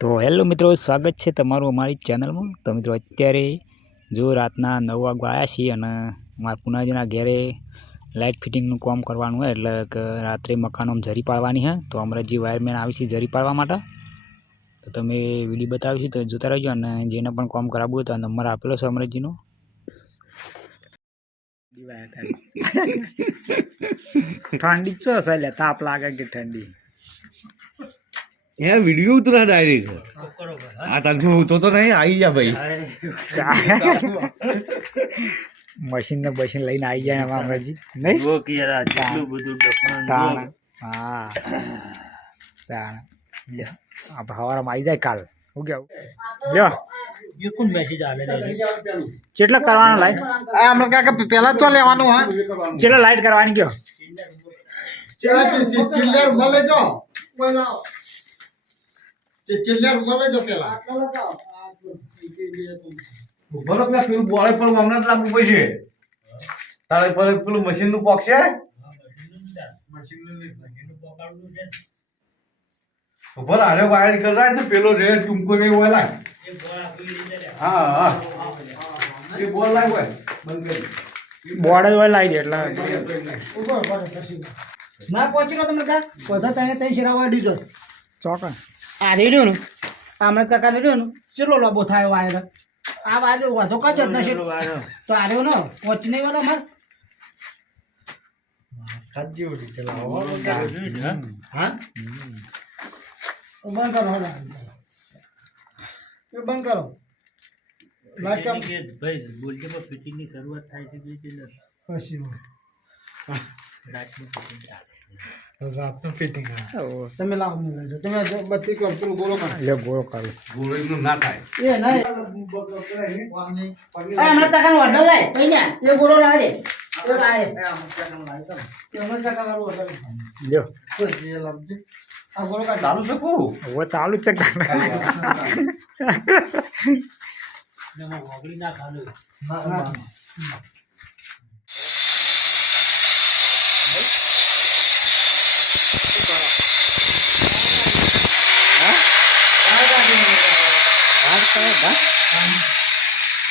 તો હેલો મિત્રો, સ્વાગત છે તમારું અમારી ચેનલમાં। તો મિત્રો અત્યારે જો રાતના 9 વાગવા આવ્યા છીએ અને મારા પુનાજીના ઘેરે લાઇટ ફિટિંગનું કામ કરવાનું હોય, એટલે કે રાત્રે મકાનોમાં જરી પાડવાની છે। તો અમરેજી વાયરમેન આવી છે જરી પાડવા માટે। તો તમે વિડીયો બતાવીશું તો જોતા રહેજો, અને જેને પણ કામ કરાવવું હોય તો નંબર આપેલો છે અમરેજીનો। ઠંડી ચો છે, તાપ લાગે કે ઠંડી यार वीडियो उतरा डायरेक्ट आ तक तो नहीं आई जा भाई मशीन ने बशीन लઈને આવી જાય એમાં અમરેજી નહીં જો કે યાર આટલું બધું ડફણ હા તાણ લ્યો આ ભાવારામાં આવી જાય કાલ હું કેવું લ્યો ये कौन मैसेज आले दे કેટલા કરવાના લાઈટ आ हमला काका पहला तो लेवानो हां કેટલા લાઈટ કરવાની કયો चिल्लर मले जो पहिला चिल्लर मले जो पहला બોલો પેલા પેલું બોલે પર હમણાં લાગુ પૈસે તારે પર પેલું મશીન નું પોક છે મશીન નું પોકાડવું છે ઉપર આરે વાયર કરાય તો પેલો રે ટુમકો નહીં હોય લાય ये बोल आपकी ले जा હા હા એ બોલ લાય હોય બંધ કરી બોર્ડ જ હોય લાવી દે એટલે ના પહોંચી તમે કા બધા તને તઈ શિરાવા દીધો ચોકન આ રેડિયો નું આમણે કાકા ને રહ્યો ચેલો લાંબો થાય વાયર આ વાયર વાતો કાઢ જ નશે તો આ રહ્યો ને પહોંચી નહીં વાળો માર ખાજી ઉડી ચલાવો હા બંધ કરો હવે એ બંધ કરો લાઈટ કામ के भाई बोल के वो फिटिंग की शुरुआत થાય છે બે દિન પછી રાત में फिटिंग રાતનું ફિટિંગ તમે લાવો મને લેજો તમે બત્તી કરો પેલું ગોળો કરો લે ગોળો કાઢો ગોળીનું ના થાય એ નહીં આ હમણાં કાકાનો ઓર્ડર લાય પૈયા એ ગોળો લાવે દે એ લાવે એ હમણાં કાકા વાળો ઓર્ડર લ્યો આ ગોળો કાઢ ચાલુ શકું હવે ચાલુ જ છે ને મો વગડી ના ખાલો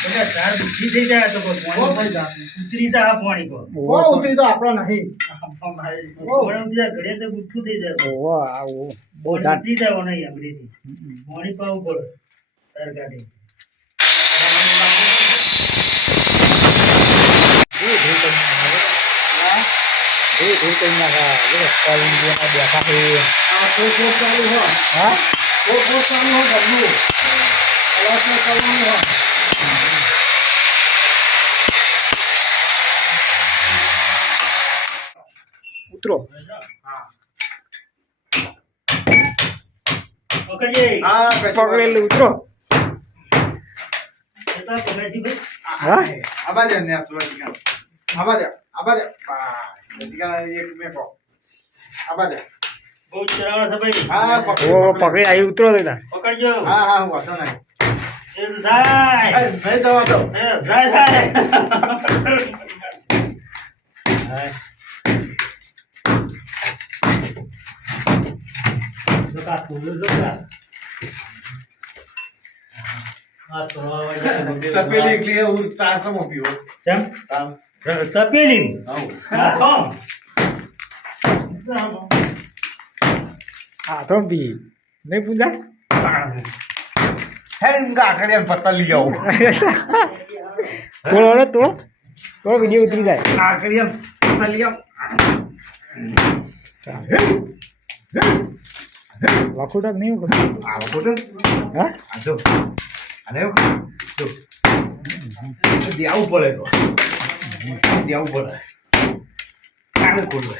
એટલે ઝાડ દુખી થઈ જાય તો પાણી ઉતરી જાય પાણી પર ઓ ઉતરી તો આપણો નહીં પાણી ઉતરી જાય ઘરે તો ગુઠ્ઠું થઈ જાય ઓવો આવો બહુ પાણી ધાર ઉતરી જાય નહીં અંગ્રેજી પાણી પાવું પડે તાર ગાડી બેઠા છે આ તો ચાલુ હો હા તો ચાલુ હો ગયું ક્લાસ में ચાલુ હો ઉતરો પકડજે હા પકડેલું ઉતરો કેટલા પકડજી ભાઈ હા આબાજે ને આબાજે એક મેકો આબાજે બહુ ચરાવણ છે ભાઈ હા ઓ પકડી આવી ઉતરો દેતા પકડજો હા હું વાતો નહીં એ જાય નહીં જવા દો એ જાય જોકા તું જોકા આ તો તપેલી એકલી હું 400 માં પીવો કેમ કામ તપેલી આવું કોમ હા તો બી નહીં પૂજા હે ઇનકા આખડિયા પત્તા લઈ આવો તોડો રે તોડો તો વિડીયો ઉતરી જાય આખડિયા પત્તા લઈ આવો વાખોટા નહીં આવો ફોટો હા આ જો અને જો દેવું પડે તો દેવું પડે કામ ખોલો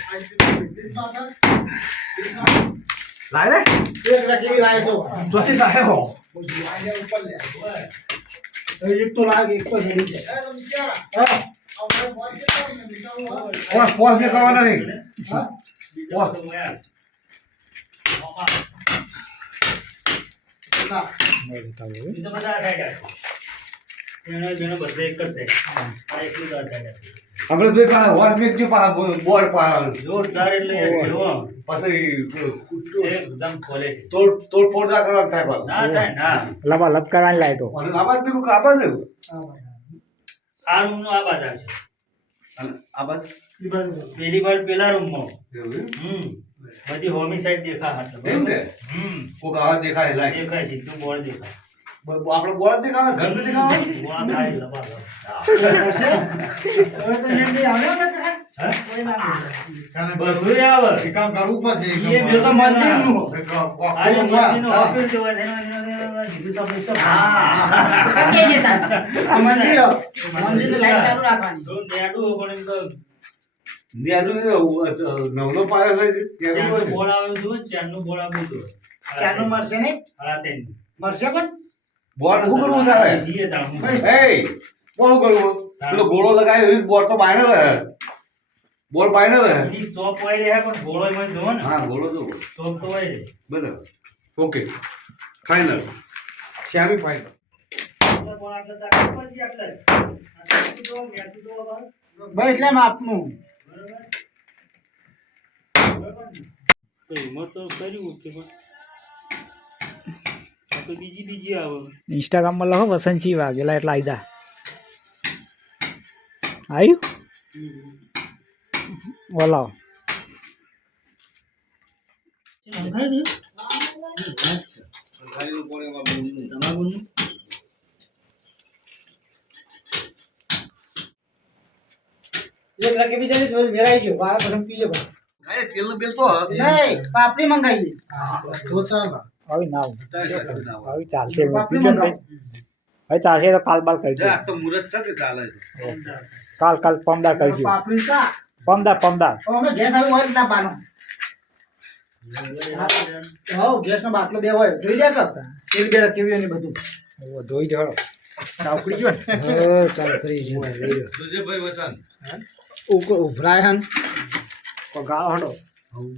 લાય રે એક રાખી લાય તો જોતી લાય હો એક તો લાગે એક તો હેડી છે હા પોસ ને કરવાનો નહીં પોસ એ તો બધા થાય જાય એનો જેનો બધે એક જ થાય આ એકલું જ થાય આપણે તો હોર્સ મેક જો બોર્ડ પાડવાનું જોરદાર એટલે કેવો પછી એકદમ ક્વોલિટી તોડફોડ ના કરવાનું થાય પાછું. ના થાય ના લબા લબ કરવાની લાઈટો અને આબાદ પેલું કાબા છે આ રૂમ નો આ બાજુ છે અને આબાદ પેલી વાર પેલા રૂમ માં એવું એમ? બધી હોમી સાઈડ દેખા હતા એમ કે કોક આવા દેખાય લાગે દેખાય છે તું બોર્ડ દેખાય આપણે બોર્ડ દેખાવે ઘર નું દેખાવે બોર્ડ થાય લબા લબ હવે તો એમ બી આવે ને કાકા? હે કોઈ ના બોલે. બધું આવે એ કામ કરવું પડશે એ બે તો મંદિરનું આજે હા મંદિરનું ઓફિસ જોવા દેવા કીધું તો પૂછો કાકે જે થાય? આ મંદિરની લાઈટ ચાલુ રાખવાની. તો નેડું પણ એમ તો નવલો પાયો છે ચારનું બોર્ડ આવ્યું હતું ચારનું બોર્ડ આવ્યું હતું ચાનું મળશે નહીં? સાડા ત્રણ મળશે પણ? બોર્ડ શું કરવું તારે જીએ તાણું એ કોણ કરવું પેલો ગોળો લગાવ્યો બોર્ડ તો બાયનો રહે બોર્ડ બાયનો રહે બીજી ચોપ વાઈ રહ્યા પણ ગોળો એમાં જોવો ને હા ગોળો જો ચોપ તો વાઈ રહે બરાબર ઓકે ફાઇનલ શ્યામી ફાઇનલ પણ આટલે તાકાત પછી આટલે આટલે તો મેં તો બરાબર બસ એટલે માપનું. તો એમાં તો કર્યું કે પણ આ તો બીજી આવે ઇન્સ્ટાગ્રામમાં લખો વસંતસિંહ વાઘેલા એટલે આયદા આવ્યું બોલાવો એક લગે બીજાની થોડી વેરાઈ ગયો. બાર પછી પીજો ભાઈ. અરે તેલનું બિલ તો નહીં, પાપડી મંગાવી. આવી ના આવી ચાલશે પાપડી પીજો ને મંગાવો. હવે ચાલશે તો કાલ બાલ કરજો આ તો મુરત છે કે ચાલે છે કાલ પમદાર કરજો પાપડી ચા. પમદાર તો અમે ગેસ આવી હોય ના પાનો. હો ગેસનો બાટલો બે હોય. જોઈ જા કર. કેવી બે કેવી એની બધું. ઓ ધોઈ જડો ચાવકડી ગયો ને ચાલ કરી જોજે ભાઈ વચન ઉભરાય હન. કો ગાળો હડો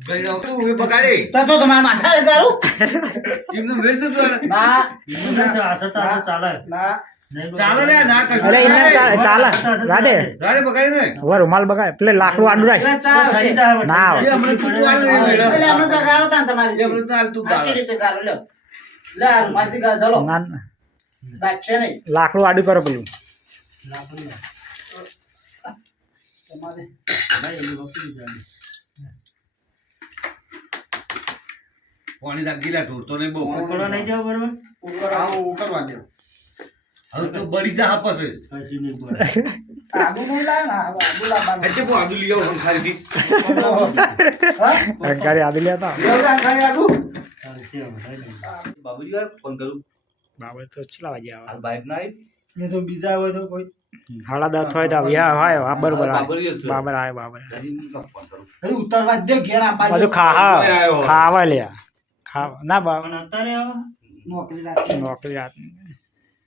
ભાઈ રાવ તું એ બગાડી તો તમારા માથા રે તારું. એમને વેચ દે ના ચાલે ના ચાલે લે ના કશું અરે ઇને ચાલે રાધે રાડે બગાડી ને હવે રૂમાલ બગાડ પેલે લાકડું આડું રાખ એટલે ચા આવશે. ના આવે. એ હમણાં તું ચાલ નહીં મેળા એટલે અમે તો ગાળો તા તમારી. એ હમણાં ચાલ તું આખી રીતે ગાળો લ્યો. લે આ માથી ગાળ ધલો. ના બાત છે નહીં. લાકડું આડું કરો પેલું તમારે પાણી દાગ ગીલા ઢોરતો નહીં બહુ નહીં જાવ બરોબર કરવા દે હવે તો બળી જા આપશે કશું નહીં પડે આબુ નહીં લાવે ને, આબુ લાવવાનું. એટલે બહુ આદુ લઈ આવો ખાલી હા? અંકારી આદુ લેતા ખાલી આદુ ચાલશે હવે નહીં. બાબુજી ફોન કરું બાબા તો ચલા વાગે આવે હાલ બાઈક ના આવી એ તો બીજા હોય તો કોઈ હાડા 10 હોય તો વ્યા હોય આ બરોબર આવે. બાબરી જ છે. બાબર આવે બાબર હજી હું કામ ફોન કરું હજી ઉતારવા જ દે ઘેર આપવા બધું દે. ખાવા ખાવા લ્યા ખાવા ના બા પણ અત્યારે આવે નોકરી રાખી. નોકરી રાત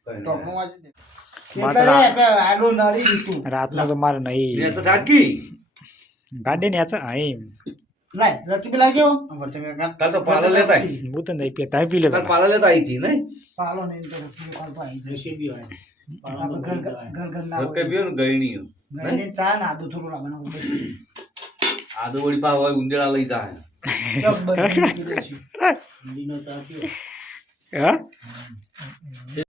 કઈ ટોપમાં વાંચી દે. વાત એટલે રાત- રે, કે આડું નરી દીધું. રાતનો તો મારે નહીં નહીં તો થાકી ગાડી ને આ અહીં લાય, રકીબ લાવજો. કાલ તો પાલા લેતા આઈ. હું તો નહીં પીતા પી લે કાલ પાલા લેતા આવી હતી નહીં પાલો નહીં તો રકીબ કાલ તો આવી જશે. રેસીપી હોય આપણે ઘર ઘર ના કઈ પીયો ને ગયણી ગઈને ચા ને આદુ થોડું લાવવાનું. આદુ વળી પા હોય ઉંદેડા લઈ જાય ચપ બની મૂકી દઈશું. ઠંડીનો તાપ છે. હા